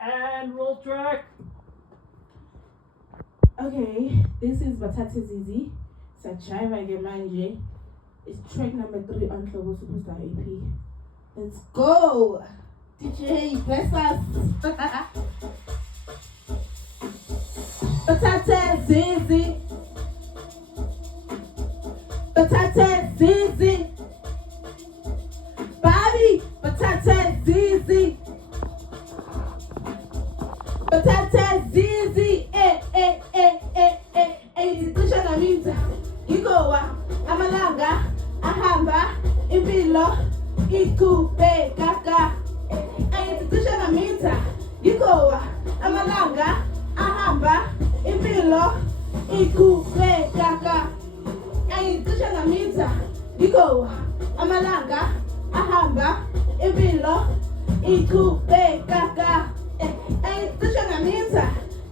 And roll track. Okay, this is Batata Zizi. Sachiva Gemanje. It's track number 3 on Global Superstar AP. Let's go! DJ, bless us! Batata Zizi. Batata Zizi. Bobby, Batata Zizi. Batata Zizi. Izicisha naminza ikowa amalanga ahamba impilo iqhubeka. Izicisha naminza ikowa amalanga ahamba impilo iqhubeka. Izicisha naminza ikowa amalanga ahamba impilo iqhubeka. Izicisha naminza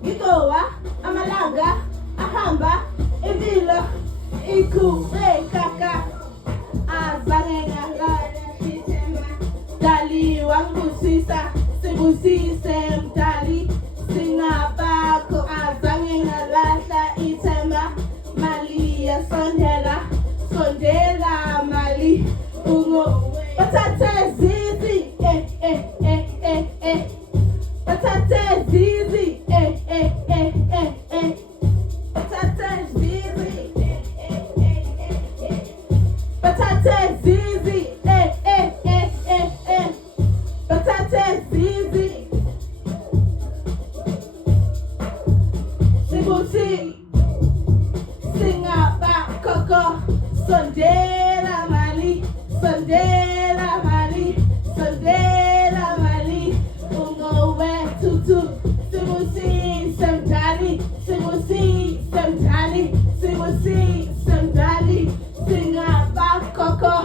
ikowa amalanga ahamba impilo iqhubeka. Azange ngalala shithema dali wangibusisa sibusise mdali singabakho. Azange ngalahla ithemba mali yasondela sondela mali Batata Zizi. Batata Zizi. Batata Zizi. Batata Zizi. Batata Zizi. Sibusi. Singaba Coco. Sondela Mali. Sondela Mali. Sondela Mali. Ungowe tutu. Sibusi Samdali. Sibusi Samdali. Sibusi Samdali. Singaba Coco.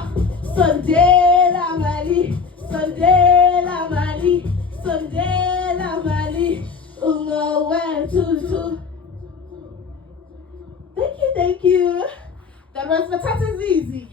Sondela Mali. Sondela Mali. Sondela Mali. Ungowe tutu. Thank you. That was Batata Zizi.